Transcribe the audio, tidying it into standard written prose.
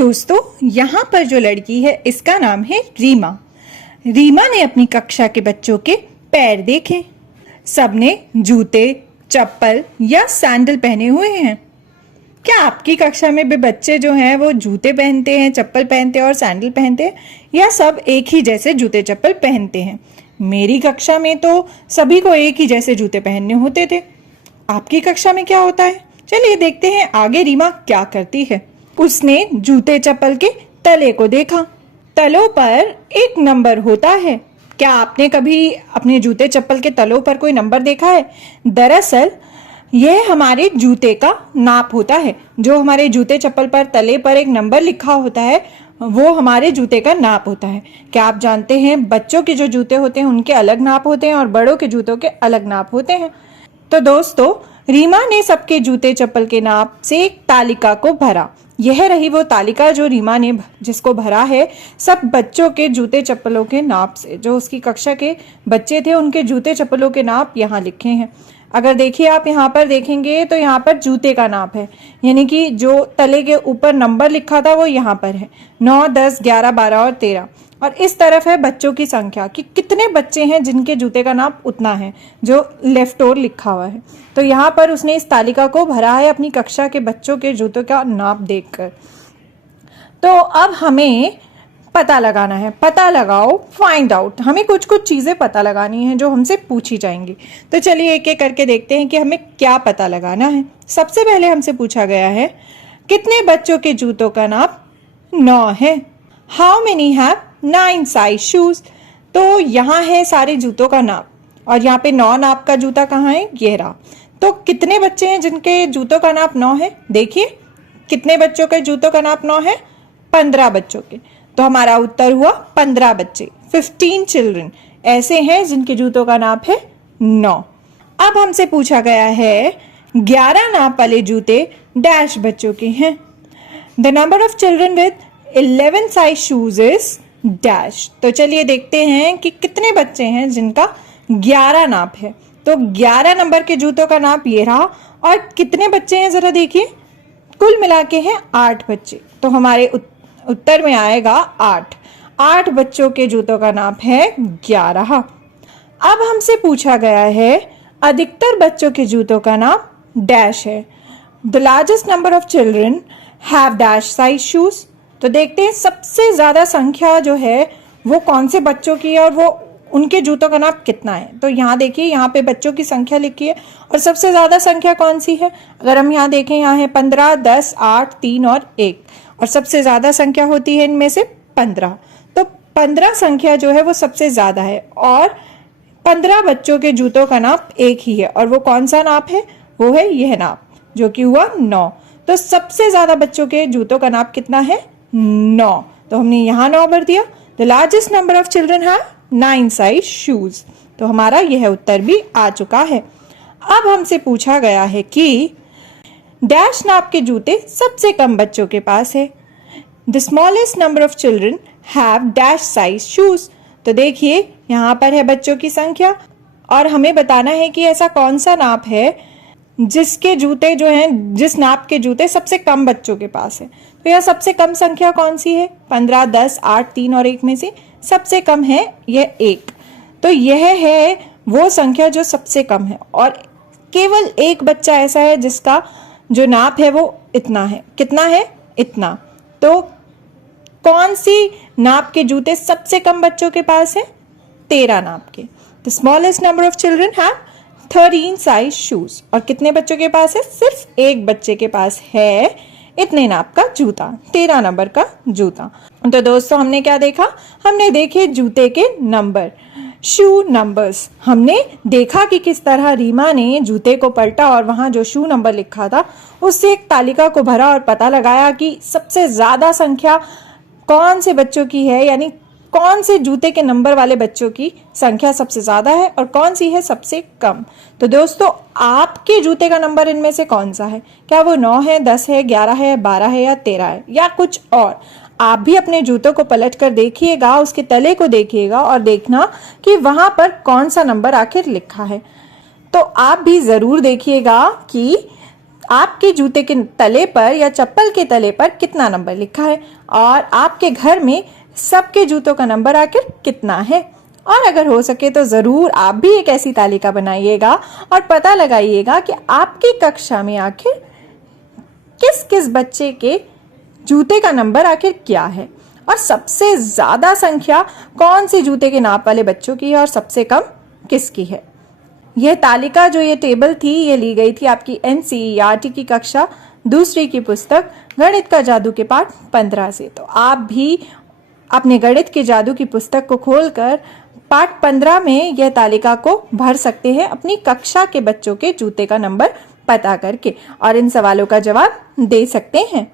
दोस्तों, यहाँ पर जो लड़की है इसका नाम है रीमा। रीमा ने अपनी कक्षा के बच्चों के पैर देखे। सबने जूते, चप्पल या सैंडल पहने हुए हैं। क्या आपकी कक्षा में भी बच्चे जो हैं वो जूते पहनते हैं, चप्पल पहनते हैं और सैंडल पहनते हैं, या सब एक ही जैसे जूते चप्पल पहनते हैं? मेरी कक्षा में तो सभी को एक ही जैसे जूते पहनने होते थे। आपकी कक्षा में क्या होता है? चलिए देखते हैं आगे रीमा क्या करती है। उसने जूते चप्पल के तले को देखा। तलों पर एक नंबर होता है। क्या आपने कभी अपने जूते चप्पल के तलों पर कोई नंबर देखा है? दरअसल यह हमारे जूते का नाप होता है। जो हमारे जूते चप्पल पर तले पर एक नंबर लिखा होता है वो हमारे जूते का नाप होता है। क्या आप जानते हैं बच्चों के जो जूते होते हैं उनके अलग नाप होते हैं और बड़ों के जूतों के अलग नाप होते हैं। तो दोस्तों, रीमा ने सबके जूते चप्पल के नाप से एक तालिका को भरा। यह रही वो तालिका जो रीमा ने जिसको भरा है सब बच्चों के जूते चप्पलों के नाप से। जो उसकी कक्षा के बच्चे थे उनके जूते चप्पलों के नाप यहाँ लिखे हैं। अगर देखिए आप यहाँ पर देखेंगे तो यहाँ पर जूते का नाप है, यानी कि जो तले के ऊपर नंबर लिखा था वो यहाँ पर है 9, 10, 11, 12 और 13। और इस तरफ है बच्चों की संख्या कि कितने बच्चे हैं जिनके जूते का नाप उतना है जो लेफ्ट ओर लिखा हुआ है। तो यहाँ पर उसने इस तालिका को भरा है अपनी कक्षा के बच्चों के जूतों का नाप देखकर। तो अब हमें पता लगाना है। पता लगाओ, फाइंड आउट। हमें कुछ कुछ चीजें पता लगानी है जो हमसे पूछी जाएंगी। तो चलिए एक एक करके देखते हैं कि हमें क्या पता लगाना है। सबसे पहले हमसे पूछा गया है कितने बच्चों के जूतों का नाप 9 है। How many have 9 size shoes. तो यहाँ है सारे जूतों का नाप और यहाँ पे 9 नाप का जूता कहाँ है? ये रहा। तो कितने बच्चे हैं जिनके जूतों का नाप 9 है? देखिए कितने बच्चों के जूतों का नाप 9 है? 15 बच्चों के। तो हमारा उत्तर हुआ 15 बच्चे। 15 चिल्ड्रन ऐसे हैं जिनके जूतों का नाप है 9। अब हमसे पूछा गया है 11 नाप वाले जूते डैश बच्चों के हैं। The number of children with 11 size shoes is dash. तो चलिए देखते हैं कि कितने बच्चे हैं जिनका 11 नाप है। तो 11 नंबर के जूतों का नाप ये रहा। और कितने बच्चे हैं जरा देखिए, कुल मिला के हैं 8 बच्चे। तो हमारे उत्तर में आएगा 8 बच्चों के जूतों का नाप है 11। अब हमसे पूछा गया है अधिकतर बच्चों के जूतों का नाप डैश है। The largest number of children have dash size shoes. तो देखते हैं सबसे ज्यादा संख्या जो है वो कौन से बच्चों की है और वो उनके जूतों का नाप कितना है। तो यहाँ देखिए, यहाँ पे बच्चों की संख्या लिखी है और सबसे ज्यादा संख्या कौन सी है? अगर हम यहाँ देखें, यहाँ है 15, 10, 8, 3 और 1। और सबसे ज्यादा संख्या होती है इनमें से 15। तो 15 संख्या जो है वो सबसे ज्यादा है और 15 बच्चों के जूतों का नाप एक ही है। और वो कौन सा नाप है? वो है यह नाप जो कि हुआ 9। तो सबसे ज्यादा बच्चों के जूतों का नाप कितना है? 9। तो हमने यहाँ 9 भर दिया। The largest number of children have 9 size shoes. तो हमारा यह उत्तर भी आ चुका है। अब हमसे पूछा गया है कि डैश नाप के जूते सबसे कम बच्चों के पास है। The smallest number of children have dash size shoes. तो देखिए यहाँ पर है बच्चों की संख्या और हमें बताना है कि ऐसा कौन सा नाप है जिसके जूते जो हैं, जिस नाप के जूते सबसे कम बच्चों के पास है। तो यह सबसे कम संख्या कौन सी है? 15, 10, 8, 3 और 1 में से सबसे कम है यह 1। तो यह है वो संख्या जो सबसे कम है और केवल एक बच्चा ऐसा है जिसका जो नाप है वो इतना है। कितना है? इतना। तो कौन सी नाप के जूते सबसे कम बच्चों के पास है? 13 नाप के। The smallest number of children have 13 size shoes. और कितने बच्चों के पास है? सिर्फ एक बच्चे के पास है इतने नाप का जूता, 13 नंबर का जूता। तो दोस्तों हमने क्या देखा? हमने देखे जूते के नंबर, शू नंबर्स। हमने देखा कि किस तरह रीमा ने जूते को पलटा और वहां जो शू नंबर लिखा था उससे एक तालिका को भरा और पता लगाया कि सबसे ज्यादा संख्या कौन से बच्चों की है, यानी कौन से जूते के नंबर वाले बच्चों की संख्या सबसे ज्यादा है और कौन सी है सबसे कम। तो दोस्तों आपके जूते का नंबर इनमें से कौन सा है? क्या वो 9 है, 10 है, 11 है, 12 है या 13 है या कुछ और? आप भी अपने जूतों को पलट कर देखिएगा, उसके तले को देखिएगा और देखना कि वहां पर कौन सा नंबर आखिर लिखा है। तो आप भी जरूर देखिएगा कि आपके जूते के तले पर या चप्पल के तले पर कितना नंबर लिखा है और आपके घर में सबके जूतों का नंबर आखिर कितना है। और अगर हो सके तो जरूर आप भी एक ऐसी तालिका बनाइएगा और पता लगाइएगा कि आपकी कक्षा में आखिर किस किस बच्चे के जूते का नंबर आखिर क्या है और सबसे ज्यादा संख्या कौन सी जूते के नाप वाले बच्चों की है और सबसे कम किसकी है। यह तालिका जो ये टेबल थी ये ली गई थी आपकी NCERT की कक्षा दूसरी की पुस्तक गणित का जादू के पाठ 15 से। तो आप भी अपने गणित के जादू की पुस्तक को खोलकर पाठ 15 में यह तालिका को भर सकते हैं अपनी कक्षा के बच्चों के जूते का नंबर पता करके और इन सवालों का जवाब दे सकते हैं।